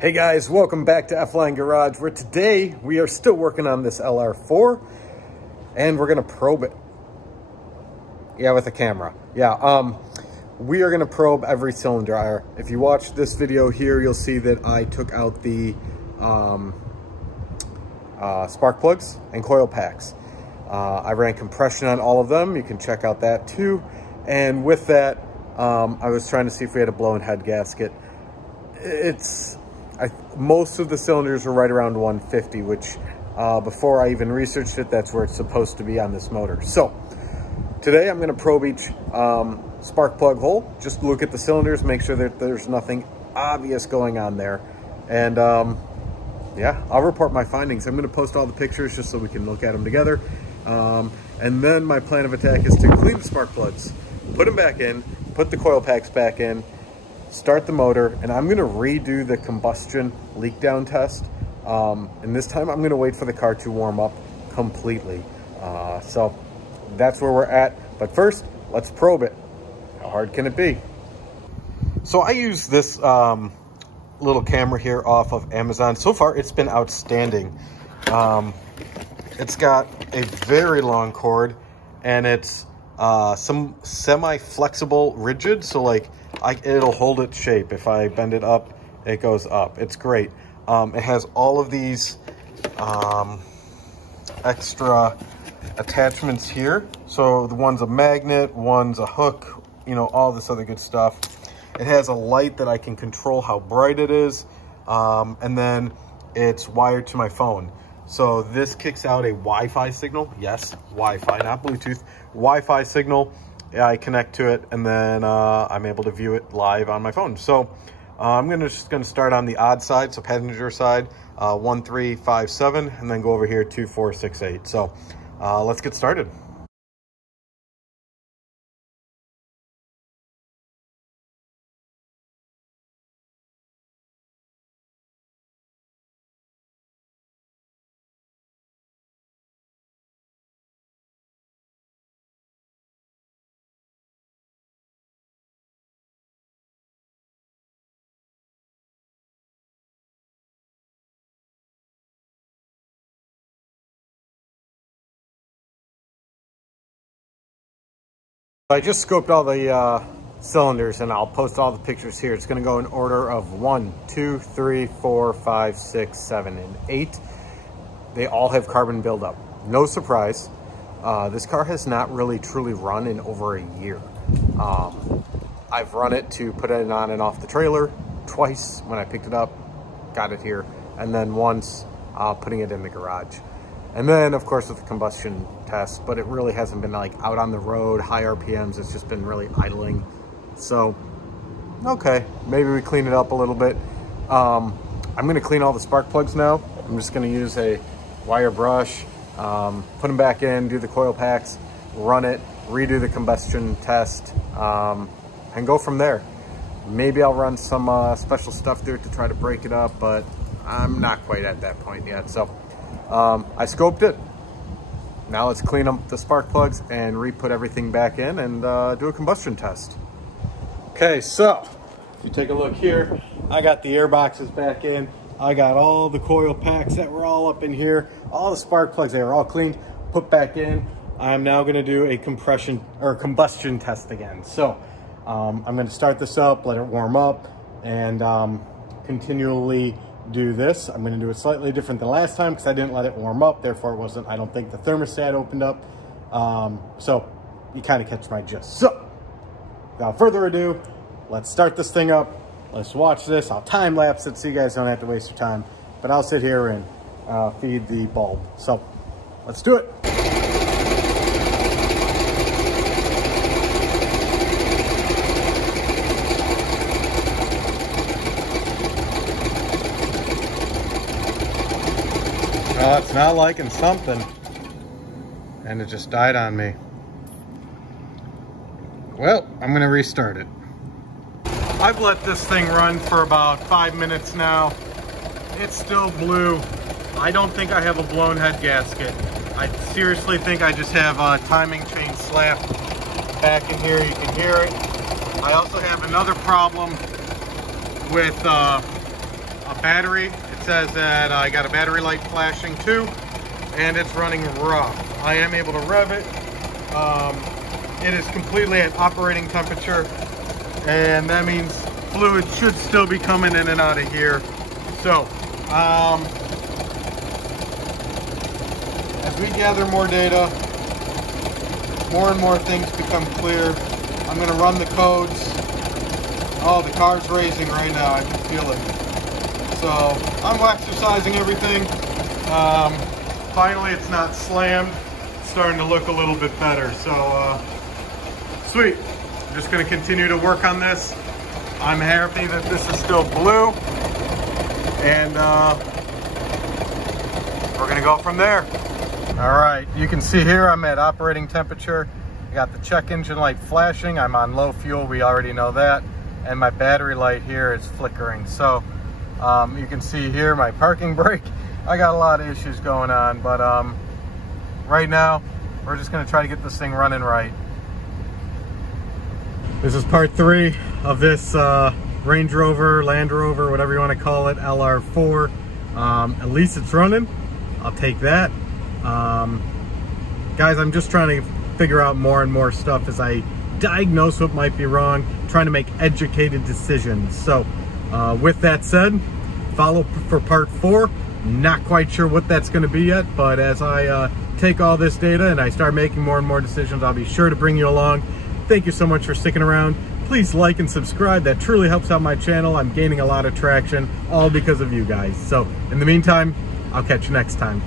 Hey guys, welcome back to F-Line Garage, where today we are still working on this LR4 and we're gonna probe it. Yeah, with a camera. Yeah, we are gonna probe every cylinder. If you watch this video here, you'll see that I took out the spark plugs and coil packs. I ran compression on all of them. You can check out that too. And with that, I was trying to see if we had a blown head gasket. Most of the cylinders are right around 150, which before I even researched it, that's where it's supposed to be on this motor. So today I'm going to probe each spark plug hole, just look at the cylinders, make sure that there's nothing obvious going on there. And yeah, I'll report my findings. I'm going to post all the pictures just so we can look at them together. And then my plan of attack is to clean the spark plugs, put them back in, put the coil packs back in, start the motor, and I'm going to redo the combustion leak down test. And this time I'm going to wait for the car to warm up completely. So that's where we're at. But first, let's probe it. How hard can it be? So I use this little camera here off of Amazon. So far, it's been outstanding. It's got a very long cord, and it's some semi-flexible rigid. So like, it'll hold its shape. If I bend it up, it goes up. It's great. It has all of these extra attachments here. So the one's a magnet, one's a hook, you know, all this other good stuff. It has a light that I can control how bright it is. And then it's wired to my phone. So this kicks out a Wi-Fi signal. Yes, Wi-Fi, not Bluetooth. Wi-Fi signal. I connect to it, and then I'm able to view it live on my phone. So I'm just gonna start on the odd side, so passenger side, 1357, and then go over here 2468. So let's get started. I just scoped all the cylinders, and I'll post all the pictures here. It's going to go in order of 1, 2, 3, 4, 5, 6, 7, and 8. They all have carbon buildup. No surprise. This car has not really truly run in over a year. I've run it to put it on and off the trailer twice when I picked it up, got it here, and then once putting it in the garage. And then, of course, with the combustion test, but it really hasn't been like out on the road, high RPMs. It's just been really idling. So, okay, maybe we clean it up a little bit. I'm gonna clean all the spark plugs now. I'm just gonna use a wire brush, put them back in, do the coil packs, run it, redo the combustion test, and go from there. Maybe I'll run some special stuff there to try to break it up, but I'm not quite at that point yet. So I scoped it. Now let's clean up the spark plugs and re-put everything back in and do a combustion test. Okay, so if you take a look here, I got the air boxes back in. I got all the coil packs that were all up in here. All the spark plugs, they were all cleaned, put back in. I'm now gonna do a combustion test again. So I'm gonna start this up, let it warm up, and continually do this. I'm going to do it slightly different than last time because I didn't let it warm up. Therefore, I don't think the thermostat opened up. So you kind of catch my gist. So without further ado, let's start this thing up. Let's watch this. I'll time lapse it so you guys don't have to waste your time. But I'll sit here and feed the bulb. So let's do it. Well, it's not liking something, and it just died on me. Well, I'm gonna restart it. I've let this thing run for about 5 minutes now. It's still blue. I don't think I have a blown head gasket. I seriously think I just have a timing chain slap back in here. You can hear it. I also have another problem with a battery. It says that I got a battery light flashing too, and it's running rough. I am able to rev it. It is completely at operating temperature, and that means fluid should still be coming in and out of here. So, as we gather more data, more and more things become clear. I'm going to run the codes. Oh, the car's racing right now. I can feel it. So I'm exercising everything. Finally, it's not slammed. It's starting to look a little bit better. So sweet. I'm just going to continue to work on this. I'm happy that this is still blue. And we're going to go from there. All right, you can see here I'm at operating temperature. I got the check engine light flashing. I'm on low fuel, we already know that. And my battery light here is flickering. So you can see here my parking brake. I got a lot of issues going on, but right now we're just gonna try to get this thing running right. This is part 3 of this Range Rover, Land Rover, whatever you want to call it, LR4. At least it's running. I'll take that. Guys, I'm just trying to figure out more and more stuff as I diagnose what might be wrong, trying to make educated decisions. So with that said, follow for part 4. Not quite sure what that's going to be yet, but as I take all this data and I start making more and more decisions, I'll be sure to bring you along. Thank you so much for sticking around. Please like and subscribe. That truly helps out my channel. I'm gaining a lot of traction, all because of you guys. So in the meantime, I'll catch you next time.